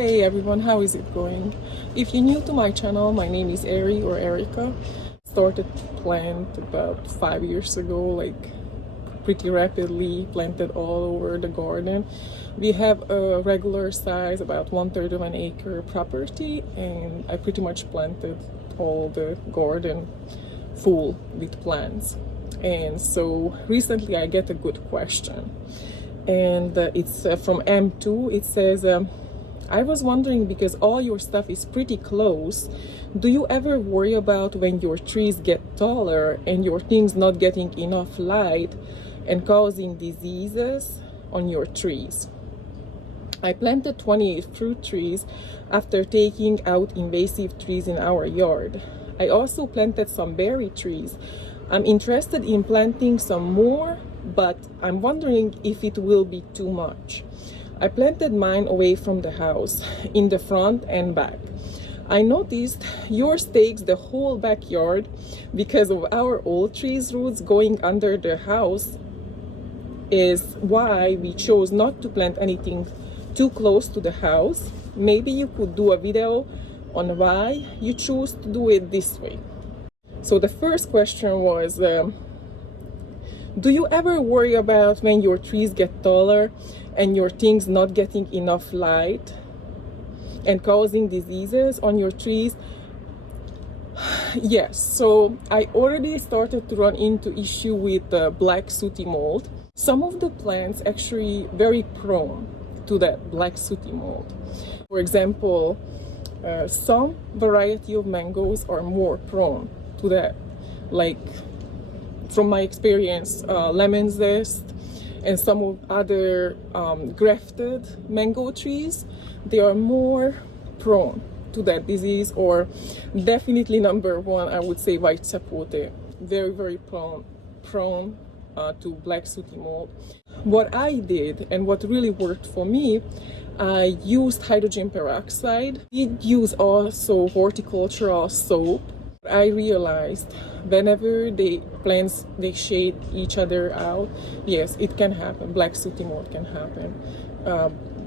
Hey everyone, how is it going? If you're new to my channel, my name is Eri or Erica. Started to plant about 5 years ago, like pretty rapidly, planted all over the garden. We have a regular size, about 1/3 of an acre property, and I pretty much planted all the garden full with plants. And so recently I get a good question, and it's from M2. It says, I was wondering, because all your stuff is pretty close, do you ever worry about when your trees get taller and your things not getting enough light and causing diseases on your trees? I planted 28 fruit trees after taking out invasive trees in our yard. I also planted some berry trees. I'm interested in planting some more, but I'm wondering if it will be too much. I planted mine away from the house, in the front and back. I noticed yours takes the whole backyard because of our old trees' roots going under the house, is why we chose not to plant anything too close to the house. Maybe you could do a video on why you choose to do it this way. So the first question was, do you ever worry about when your trees get taller and your things not getting enough light and causing diseases on your trees? Yes, so I already started to run into issue with black sooty mold. Some of the plants actually very prone to that black sooty mold. For example, some variety of mangoes are more prone to that, like from my experience, lemon zest and some of other grafted mango trees, they are more prone to that disease. Or definitely number one, I would say white sapote, very prone to black sooty mold. What I did and what really worked for me, I used hydrogen peroxide. I use also horticultural soap. I realized whenever the plants they shade each other out, yes, it can happen. Black sooty mold can happen,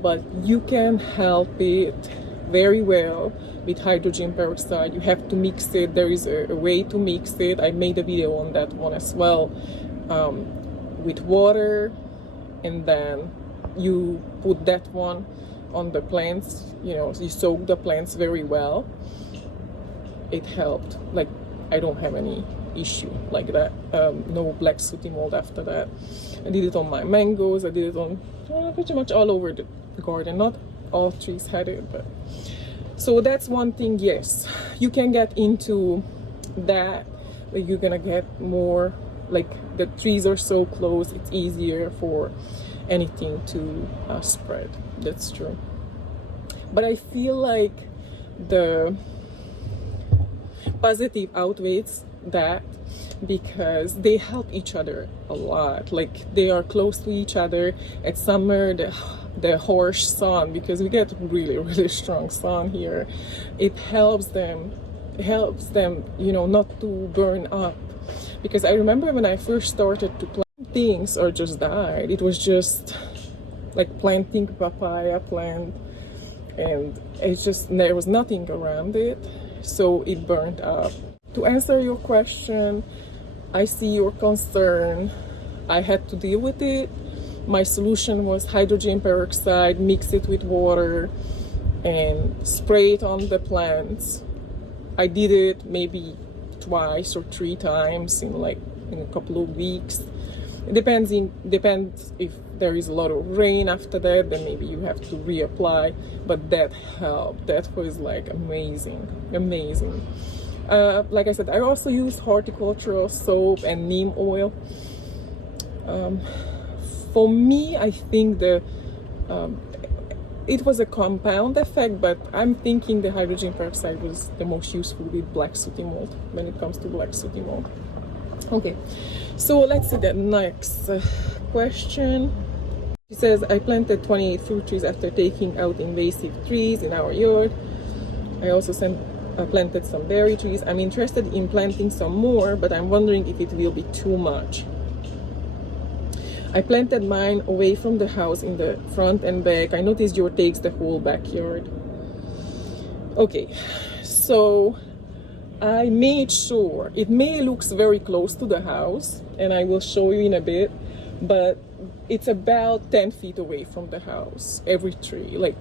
but you can help it very well with hydrogen peroxide. You have to mix it. There is a way to mix it. I made a video on that one as well, with water, and then you put that one on the plants. You know, you soak the plants very well. It helped. Like, I don't have any issue like that. No black sooty mold after that. I did it on my mangoes. I did it on pretty much all over the garden. Not all trees had it, but so that's one thing. Yes, you can get into that. You're gonna get more, like the trees are so close, it's easier for anything to spread. That's true. But I feel like the positive outweighs that, because they help each other a lot. Like, they are close to each other. At summer, the harsh sun, because we get really strong sun here, it helps them, you know, not to burn up. Because I remember when I first started to plant, things or just died. It was just like planting papaya plant, and it's just, there was nothing around it, so it burned up. To answer your question, I see your concern. I had to deal with it. My solution was hydrogen peroxide, mix it with water and spray it on the plants. I did it maybe twice or 3 times in a couple of weeks. It depends if there is a lot of rain after that, then maybe you have to reapply, but that helped. That was like amazing. Like I said, I also used horticultural soap and neem oil. For me, I think it was a compound effect, but I'm thinking the hydrogen peroxide was the most useful with black sooty mold, when it comes to black sooty mold. Okay, so let's see the next question. She says, I planted 28 fruit trees after taking out invasive trees in our yard. I also planted some berry trees. I'm interested in planting some more, but I'm wondering if it will be too much. I planted mine away from the house in the front and back. I noticed yours takes the whole backyard. Okay, so I made sure, it may looks very close to the house, and I will show you in a bit, but it's about 10 feet away from the house, every tree. Like,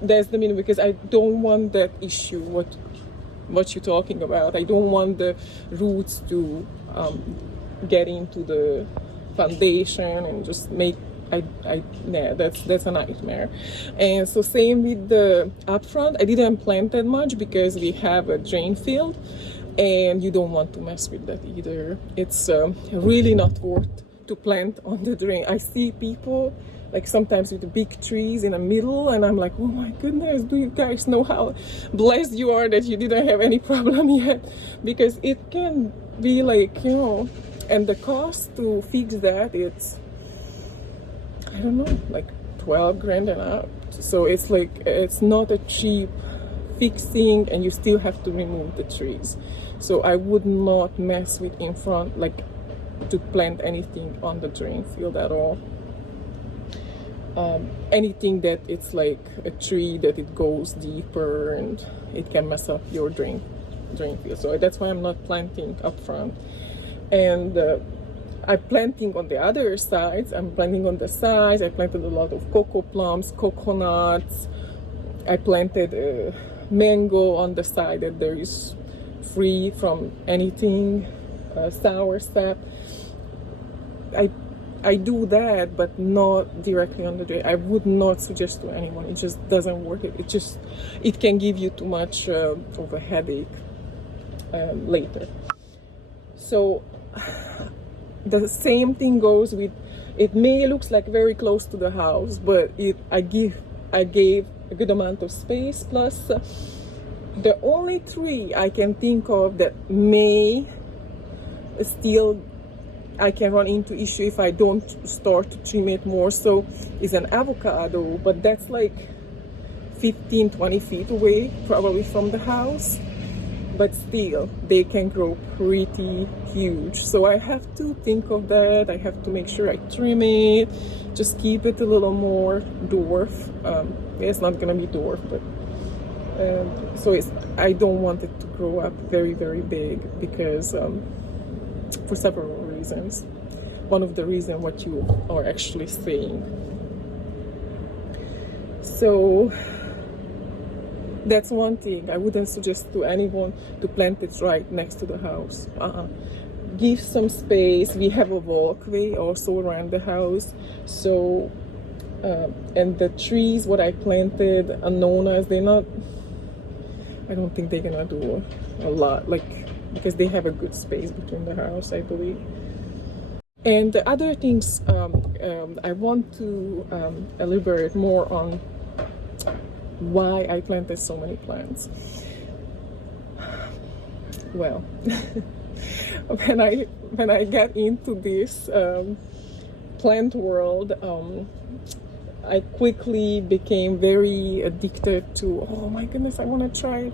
that's the minimum, because I don't want that issue, what you're talking about. I don't want the roots to get into the foundation and just make, yeah, that's a nightmare. And so same with the upfront. I didn't plant that much because we have a drain field, and you don't want to mess with that either. It's really not worth to plant on the drain. I see people like sometimes with the big trees in the middle, and I'm like, oh my goodness, do you guys know how blessed you are that you didn't have any problem yet? Because it can be like, you know, and the cost to fix that, it's, I don't know, like 12 grand and up. So it's like, it's not a cheap fixing, and you still have to remove the trees. So I would not mess with in front, like to plant anything on the drain field at all. Anything that it's like a tree that it goes deeper and it can mess up your drain field. So that's why I'm not planting up front. And I'm planting on the other sides. I'm planting on the sides. I planted a lot of cocoa plums, coconuts. I planted mango on the side that there is free from anything sour sap. I do that, but not directly on the drain. I would not suggest to anyone. It just doesn't work. It can give you too much of a headache later. So the same thing goes with, it may looks like very close to the house, but I gave a good amount of space. Plus, the only tree I can think of that may still, I can run into issue if I don't start to trim it more so, is an avocado, but that's like 15-20 feet away probably from the house, but still they can grow pretty huge. So I have to think of that. I have to make sure I trim it, just keep it a little more dwarf. It's not gonna be dwarf, but so I don't want it to grow up very, very big, because for several reasons. One of the reasons what you are actually saying. So that's one thing. I wouldn't suggest to anyone to plant it right next to the house. Give some space. We have a walkway also around the house. So and the trees what I planted, anonas, they're not, I don't think they're gonna do a lot, like, because they have a good space between the house, I believe. And the other things I want to elaborate more on why I planted so many plants. Well, when I got into this plant world, I quickly became very addicted to, oh my goodness, I want to try,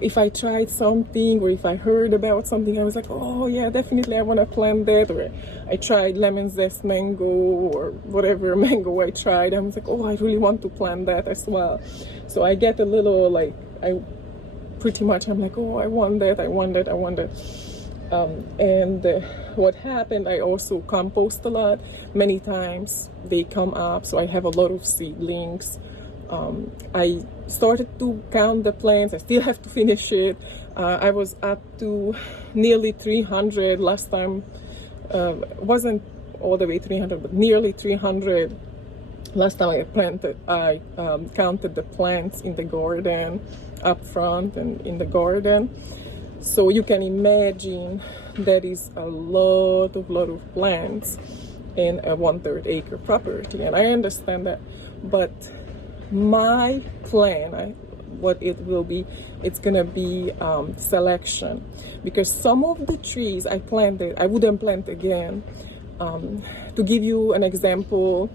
if I tried something or if I heard about something, I was like, oh yeah, definitely I want to plant that. Or I tried lemon zest mango or whatever mango I tried, I was like, oh, I really want to plant that as well. So I get a little like, I'm like, oh, I want that, I want that, I want that. And what happened, I also compost a lot. Many times they come up, so I have a lot of seedlings. I started to count the plants. I still have to finish it. I was up to nearly 300 last time. Wasn't all the way 300, but nearly 300. Last time I counted the plants in the garden, up front and in the garden. So you can imagine that is a lot of plants in a 1/3 acre property, and I understand that. But my plan, what it will be, it's gonna be selection, because some of the trees I planted, I wouldn't plant again. To give you an example,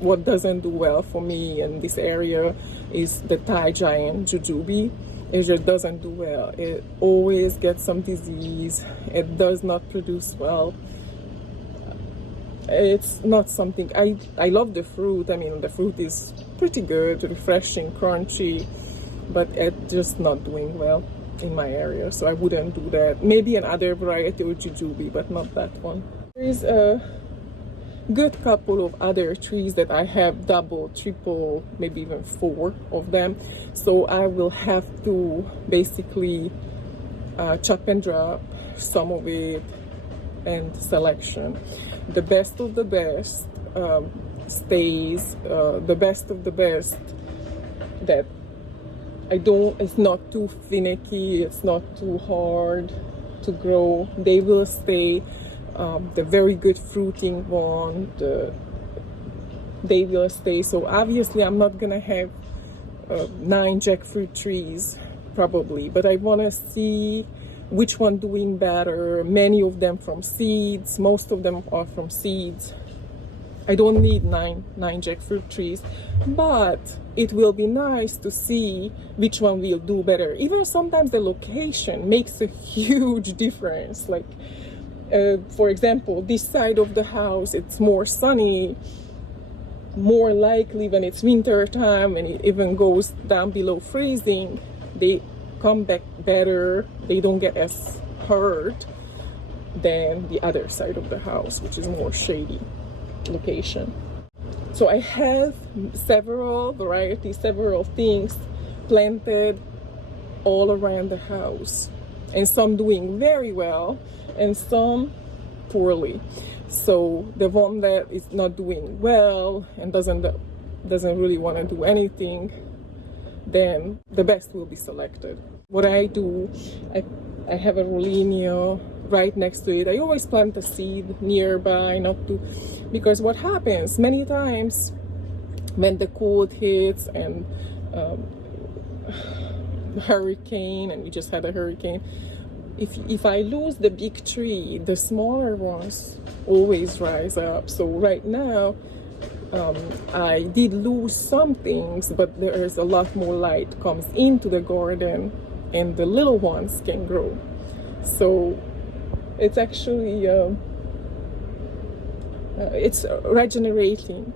what doesn't do well for me in this area is the Thai giant jujube. It just doesn't do well. It always gets some disease. It does not produce well. It's not something I love the fruit. I mean, the fruit is pretty good, refreshing, crunchy, but it's just not doing well in my area, so I wouldn't do that. Maybe another variety of jujube, but not that one. There is a good couple of other trees that I have double, triple, maybe even 4 of them, so I will have to basically chop and drop some of it and selection. The best of the best stays. The best of the best that it's not too finicky, it's not too hard to grow, they will stay. The very good fruiting one, they will stay. So obviously I'm not gonna have 9 jackfruit trees probably, but I want to see which one doing better. Many of them from seeds, most of them are from seeds. I don't need nine jackfruit trees, but it will be nice to see which one will do better. Even sometimes the location makes a huge difference. Like for example, this side of the house, it's more sunny, more likely when it's winter time and it even goes down below freezing, they come back better, they don't get as hurt than the other side of the house, which is more shady location. So I have several varieties, several things planted all around the house, and some doing very well and some poorly. So the one that is not doing well and doesn't really want to do anything, then the best will be selected. What I do, I have a Rollini right next to it. I always plant a seed nearby, because what happens many times when the cold hits and hurricane, and we just had a hurricane, if I lose the big tree, the smaller ones always rise up. So right now I did lose some things, but there is a lot more light comes into the garden and the little ones can grow. So it's actually it's regenerating,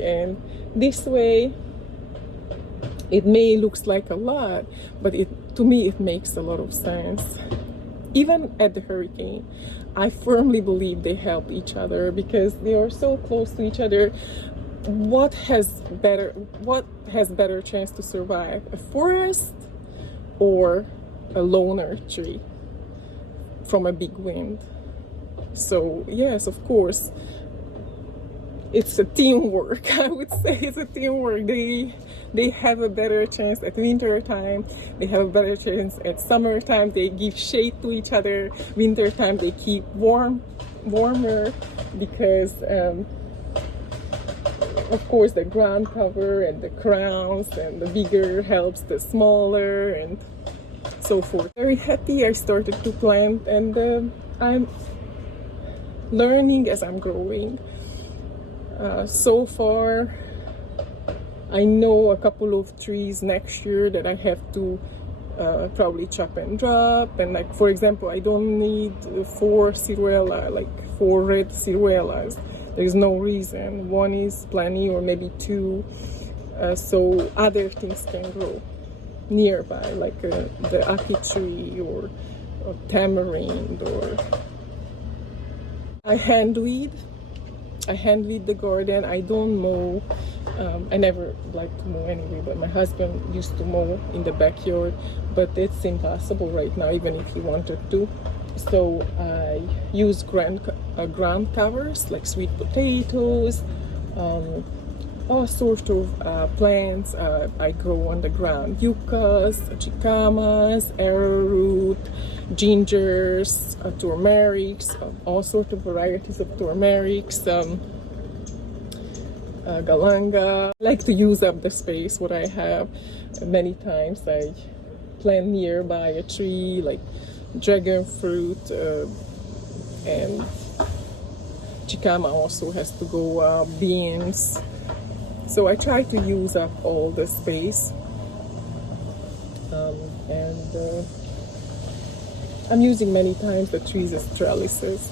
and this way it may looks like a lot, but to me it makes a lot of sense. Even at the hurricane, I firmly believe they help each other because they are so close to each other. What has better chance to survive, a forest or a loner tree from a big wind? So yes, of course, it's a teamwork. I would say it's a teamwork. They have a better chance at winter time. They have a better chance at summertime. They give shade to each other. Winter time they keep warmer because of course the ground cover and the crowns, and the bigger helps the smaller and so forth. Very happy I started to plant, and I'm learning as I'm growing. So far I know a couple of trees next year that I have to probably chop and drop, and like for example I don't need 4 ciruela, like 4 red ciruelas. There's no reason. 1 is plenty, or maybe 2, so other things can grow nearby, like the ackee tree or tamarind. Or I hand weed the garden. I don't mow. I never like to mow anyway, but my husband used to mow in the backyard, but it's impossible right now, even if he wanted to. So I use ground covers like sweet potatoes, all sorts of plants I grow on the ground: yuccas, chicamas, arrowroot, gingers, turmerics, all sorts of varieties of turmerics, galanga. I like to use up the space what I have. Many times I plant nearby a tree like dragon fruit, and chicama also has to go up, beans. So I try to use up all the space, and I'm using many times the trees as trellises.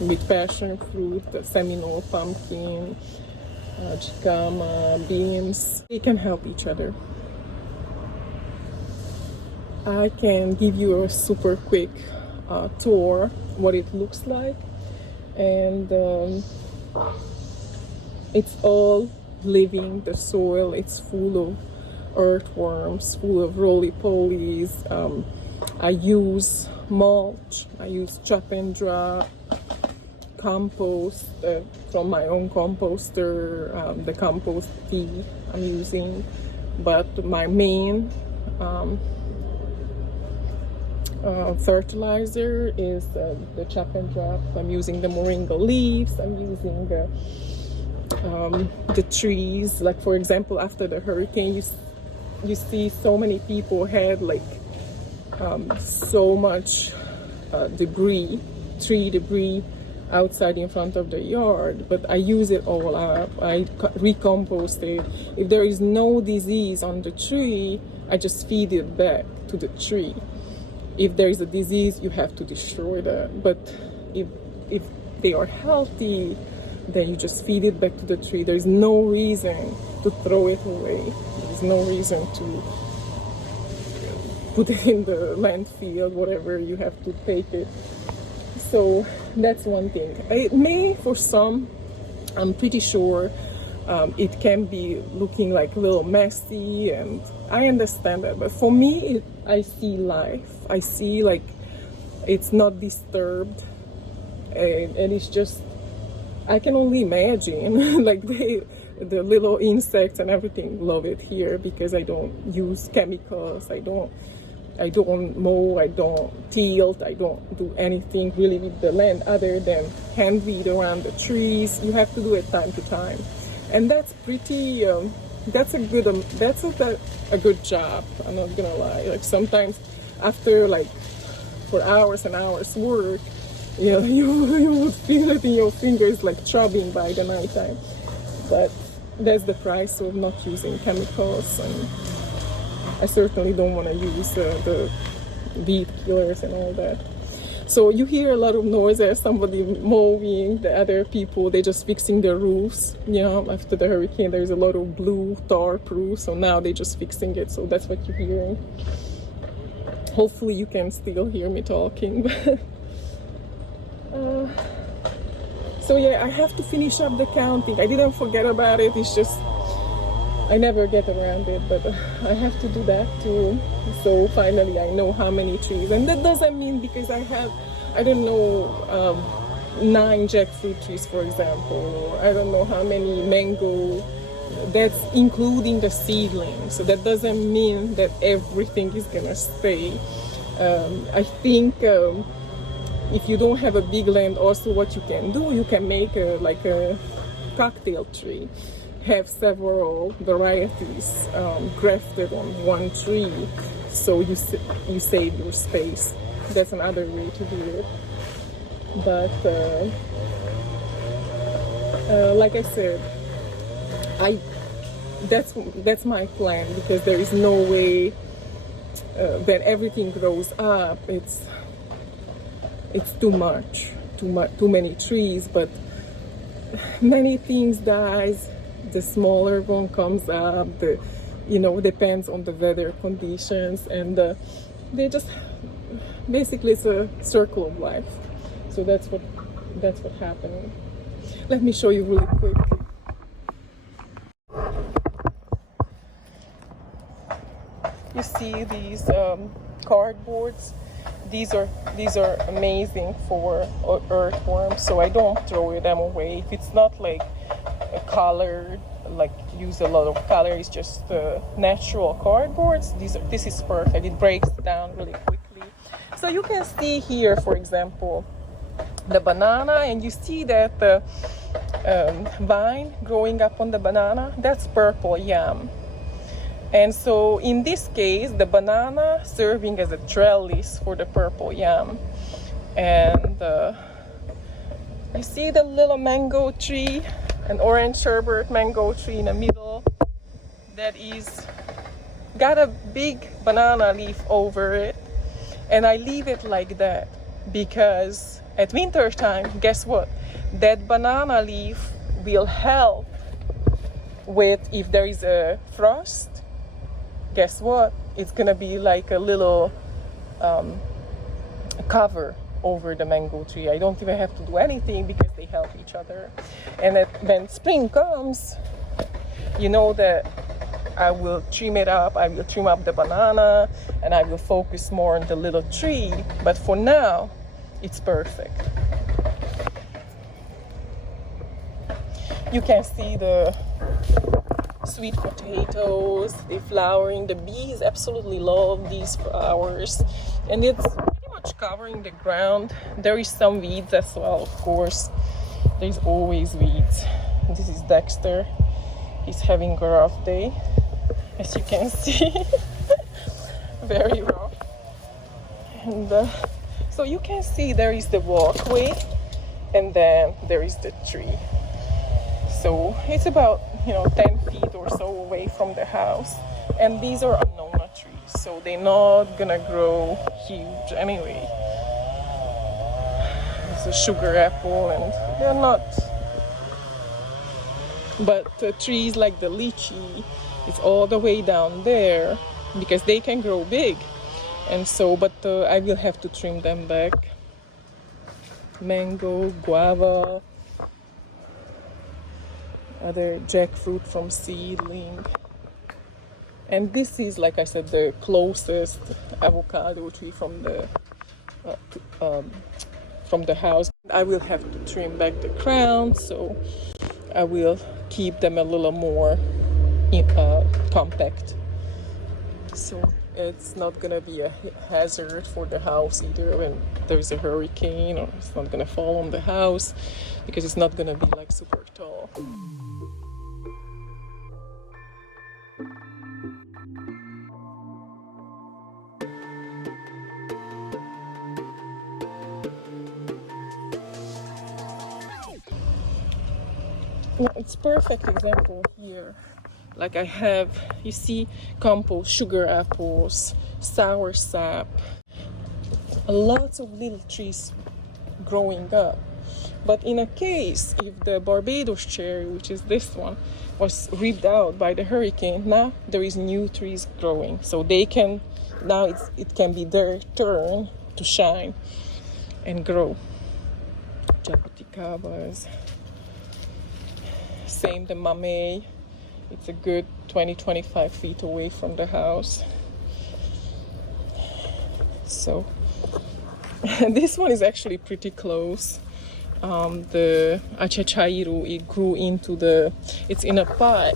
with passion fruit, Seminole pumpkin, jicama, beans. They can help each other. I can give you a super quick tour what it looks like, and it's all living. The soil, it's full of earthworms, full of roly-polies. I use mulch, I use chop and drop, compost from my own composter, the compost tea I'm using, but my main fertilizer is the chop and drop. I'm using the moringa leaves, I'm using the trees. Like for example, after the hurricane, you see so many people had like so much debris, tree debris outside in front of the yard, but I use it all up. I recompost it. If there is no disease on the tree, I just feed it back to the tree. If there is a disease, you have to destroy that. But if they are healthy, then you just feed it back to the tree. There is no reason to throw it away. There is no reason to put it in the landfill, whatever, you have to take it. So that's one thing. It may, for some, I'm pretty sure it can be looking like a little messy, and I understand that. But for me, I see life. I see like it's not disturbed, and it's just, I can only imagine like the little insects and everything love it here because I don't use chemicals. I don't mow, I don't tilt, I don't do anything really with the land other than hand weed around the trees. You have to do it time to time, and that's pretty. That's a good job. I'm not gonna lie. Like sometimes after like for hours and hours work, you know, you would feel it in your fingers like throbbing by the nighttime. But that's the price of not using chemicals, and I certainly don't want to use the weed killers and all that. So you hear a lot of noise. There's somebody mowing, the other people, they're just fixing their roofs. You know, after the hurricane, there's a lot of blue tarp roofs, so now they're just fixing it. So that's what you're hearing. Hopefully you can still hear me talking. So yeah, I have to finish up the counting. I didn't forget about it. It's just I never get around it, but I have to do that too. So finally I know how many trees, and that doesn't mean because I have, I don't know, 9 jackfruit trees, for example, or I don't know how many mango. That's including the seedlings. So that doesn't mean that everything is gonna stay. I think if you don't have a big land, also what you can do, you can make like a cocktail tree. Have several varieties grafted on one tree, so you save your space. That's another way to do it. But like I said, that's my plan, because there is no way when everything grows up, it's too many trees. But many things dies. The smaller one comes up. Depends on the weather conditions, and they just basically it's a circle of life. So that's what happened. Let me show you really quick. You see these cardboards. These are amazing for earthworms. So I don't throw them away. If it's not like colored, like use a lot of color, it's just natural cardboards. This is perfect. It breaks down really quickly. So you can see here, for example, the banana, and you see that the vine growing up on the banana, that's purple yam. And so in this case, the banana serving as a trellis for the purple yam. And you see the little mango tree, an orange sherbet mango tree in the middle, that is got a big banana leaf over it. And I leave it like that because at winter time, guess what? That banana leaf will help with, if there is a frost, guess what? It's gonna be like a little cover over the mango tree. I don't even have to do anything because they help each other. And when spring comes, you know that I will trim it up. I will trim up the banana and I will focus more on the little tree. But for now, it's perfect. You can see the sweet potatoes, they're flowering. The bees absolutely love these flowers. And it's pretty much covering the ground. There is some weeds as well, of course. There's always weeds. This is Dexter. He's having a rough day, as you can see. Very rough. And so you can see there is the walkway and then there is the tree. So it's about 10 feet or so away from the house, and these are annona trees, so they're not gonna grow huge anyway. It's a sugar apple and they're not, but trees like the lychee, it's all the way down there because they can grow big, and so but I will have to trim them back. Mango, guava, other jackfruit from seedling. And this is, like I said, the closest avocado tree from the house. I will have to trim back the crown, so I will keep them a little more compact. So it's not gonna be a hazard for the house either when there's a hurricane, or it's not gonna fall on the house because it's not gonna be like super tall. It's perfect example here. Like I have, you see, compost, sugar apples, sour sap, lots of little trees growing up. But in a case, if the Barbados cherry, which is this one, was ripped out by the hurricane, now there is new trees growing. So they can, now it can be their turn to shine and grow. Jabuticabas. Same the mamey. It's a good 20-25 feet away from the house. So this one is actually pretty close. The achachairu, it grew into it's in a pot,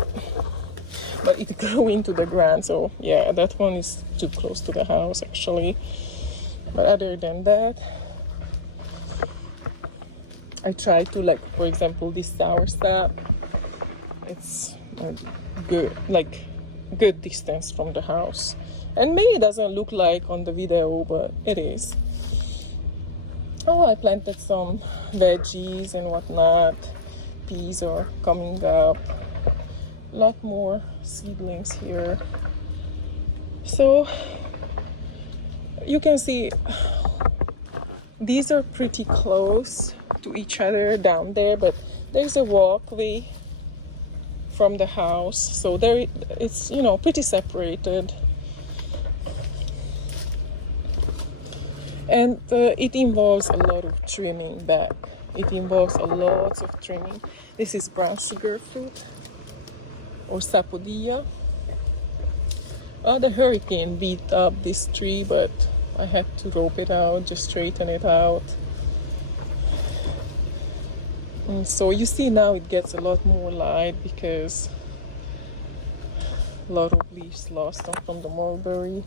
but it grew into the ground. So yeah, that one is too close to the house actually. But other than that, I try to, like, for example, this sour sap, it's good distance from the house, and maybe it doesn't look like on the video, but it is. I planted some veggies and whatnot. Peas are coming up, a lot more seedlings here. So you can see these are pretty close to each other down there, but there's a walkway from the house, so there it's pretty separated, and it involves a lot of trimming back. It involves a lot of trimming. This is brown sugar fruit or sapodilla. The hurricane beat up this tree, but I had to rope it out, just straighten it out. And so you see now it gets a lot more light because a lot of leaves lost from the mulberry.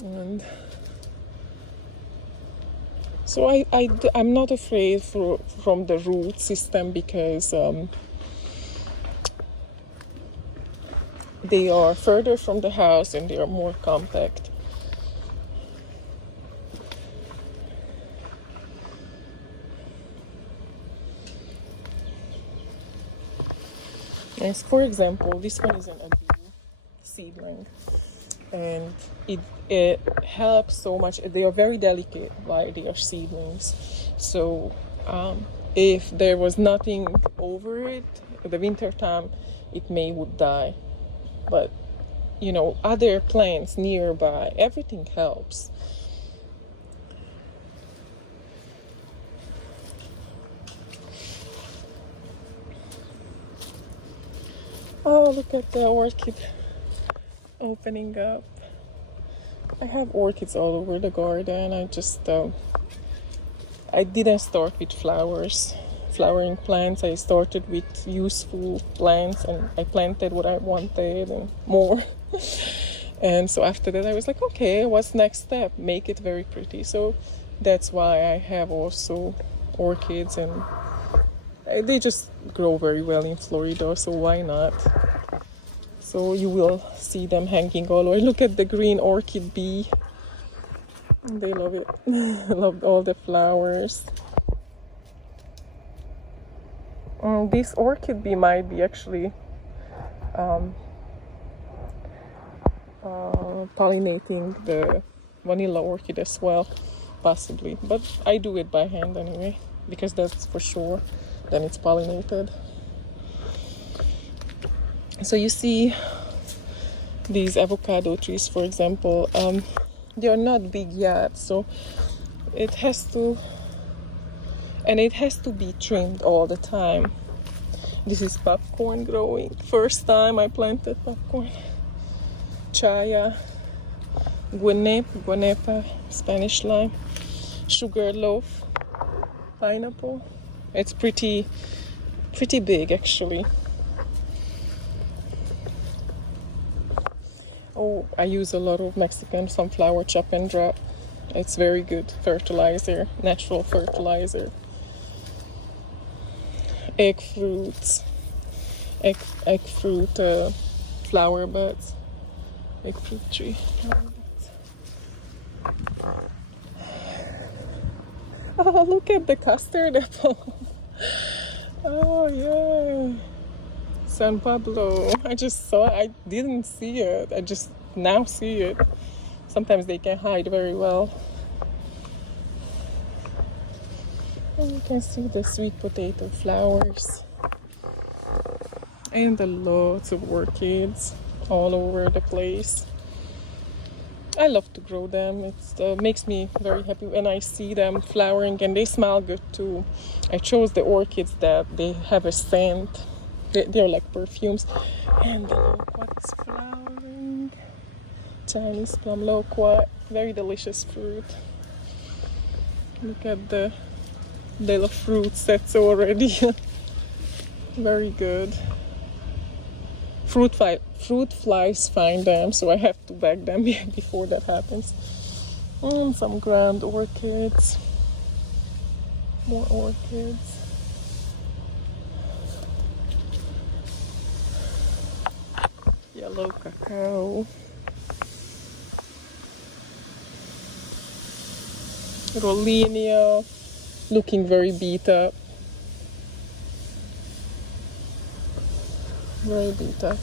And so I'm not afraid from the root system because they are further from the house and they are more compact. Yes, for example, this one is an abu seedling. and it helps so much. They are very delicate while they are seedlings, so if there was nothing over it the winter time, it may would die. But other plants nearby, everything helps. Oh, look at the orchid opening up. I have orchids all over the garden. I didn't start with flowering plants. I started with useful plants, and I planted what I wanted and more. And so after that I was like, okay, what's next step? Make it very pretty. So that's why I have also orchids, and they just grow very well in Florida, so why not? So you will see them hanging all over. Look at the green orchid bee. They love it. Love all the flowers. This orchid bee might be actually pollinating the vanilla orchid as well, possibly. But I do it by hand anyway, because that's for sure. Then it's pollinated. So you see these avocado trees, for example, they are not big yet, so it has to be trimmed all the time. This is popcorn growing. First time I planted popcorn. Chaya, guanepa, Spanish lime, sugarloaf, pineapple. It's pretty big actually. Oh, I use a lot of Mexican sunflower chop and drop. It's very good fertilizer, natural fertilizer. Egg fruit flower buds, egg fruit tree. Oh, look at the custard apple. Oh yeah, San Pablo. I just saw it. I didn't see it. I just now see it. Sometimes they can hide very well. And you can see the sweet potato flowers. And lots of orchids all over the place. I love to grow them. It makes me very happy when I see them flowering, and they smell good too. I chose the orchids that they have a scent. They're like perfumes. And the loquat is flowering. Chinese plum loquat, very delicious fruit. Look at the little fruit sets already. Very good. Fruit flies find them, so I have to bag them before that happens. Some grand orchids. More orchids. Yellow cacao. Rollinia, looking very beat up. Very beat up.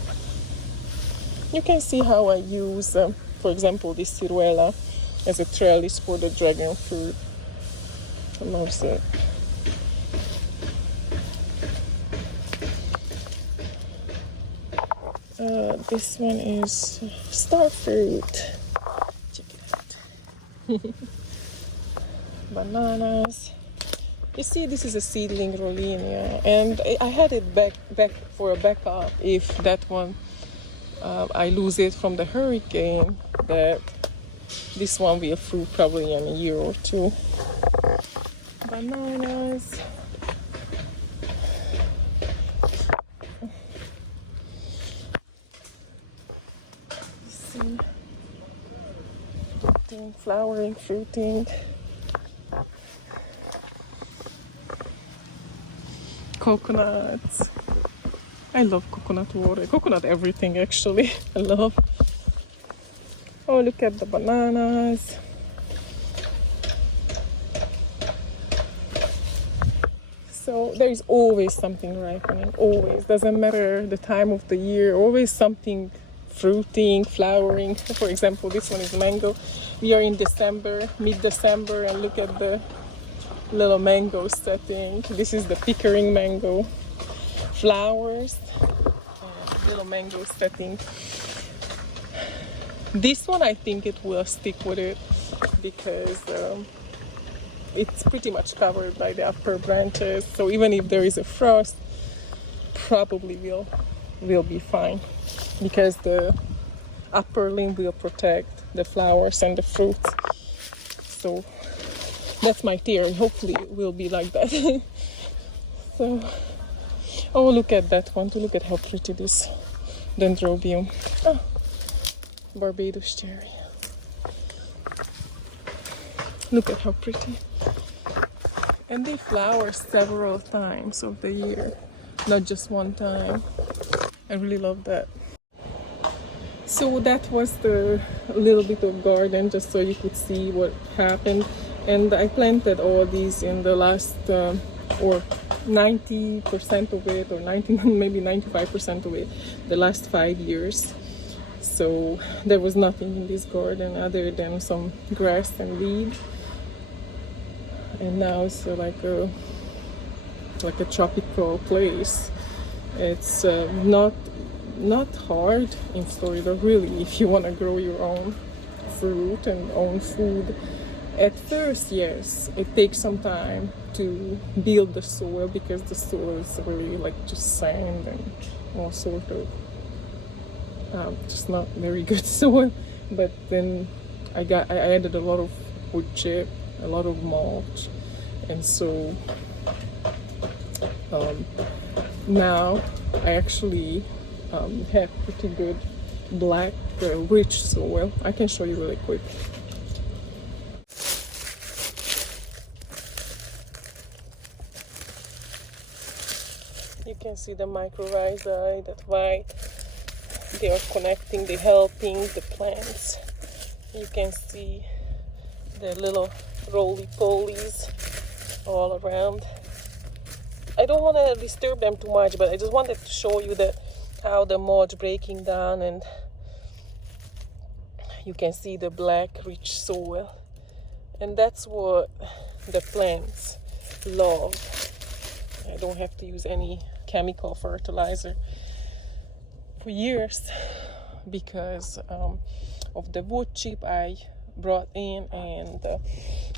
You can see how I use, for example, this ciruela as a trellis for the dragon fruit. I love it. This one is star fruit. Check it out. Bananas. You see, this is a seedling Rollinia, and I had it back for a backup if that one I lose it from the hurricane. That this one will fruit probably in a year or two. Bananas. See, flowering, fruiting. Coconuts. I love coconut water. Coconut everything actually. I love. Oh, look at the bananas. So there is always something ripening. Always. Doesn't matter the time of the year. Always something fruiting, flowering. For example, this one is mango. We are in December, mid-December, and look at the little mango setting. This is the Pickering mango. Flowers, little mango setting. This one, I think it will stick with it because it's pretty much covered by the upper branches. So even if there is a frost, probably will be fine because the upper limb will protect the flowers and the fruits. So that's my theory. Hopefully it will be like that. So, oh, look at that one. Look at how pretty this dendrobium. Oh, Barbados cherry. Look at how pretty. And they flower several times of the year, not just one time. I really love that. So that was the little bit of garden, just so you could see what happened. And I planted all these in the last, or 90% of it, or 90, maybe 95% of it, the last 5 years. So there was nothing in this garden other than some grass and weed. And now it's like a tropical place. It's not hard in Florida, really, if you want to grow your own fruit and own food. At first, yes, it takes some time to build the soil because the soil is really like just sand and all sort of just not very good soil. But then I added a lot of wood chip, a lot of mulch, and so now I actually have pretty good black rich soil. I can show you really quick. You can see the mycorrhizae, that white. They are connecting, they're helping the plants. You can see the little roly-polies all around. I don't want to disturb them too much, but I just wanted to show you how the mulch breaking down, and you can see the black rich soil. And that's what the plants love. I don't have to use any chemical fertilizer for years because of the wood chip I brought in and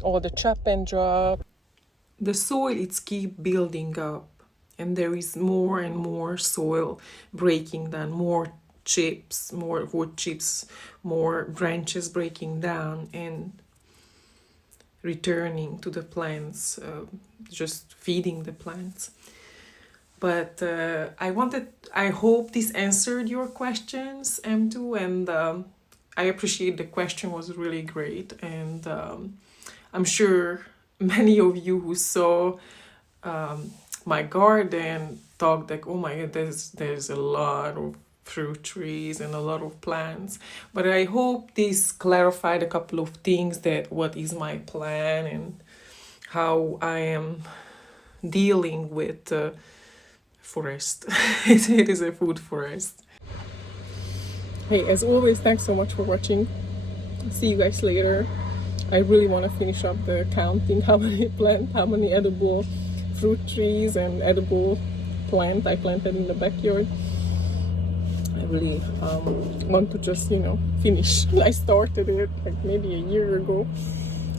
all the chop and drop. The soil it's keep building up, and there is more and more soil breaking down, more chips, more wood chips, more branches breaking down and returning to the plants, just feeding the plants. But I hope this answered your questions, M2, and I appreciate the question was really great. And I'm sure many of you who saw my garden thought like, oh my God, there's a lot of fruit trees and a lot of plants. But I hope this clarified a couple of things, that what is my plan and how I am dealing with forest. It is a food forest. Hey, as always, thanks so much for watching. See you guys later. I really want to finish up the counting how many edible fruit trees and edible plant I planted in the backyard. I really want to just, finish. I started it like maybe a year ago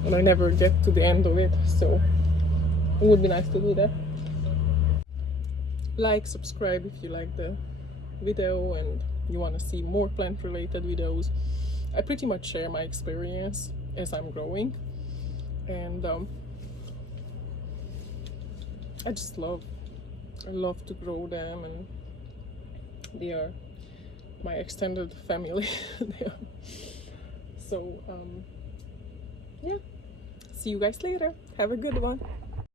and I never get to the end of it, so it would be nice to do that. Like, subscribe if you like the video and you want to see more plant related videos. I pretty much share my experience as I'm growing, and I love to grow them, and they are my extended family. So yeah, see you guys later. Have a good one.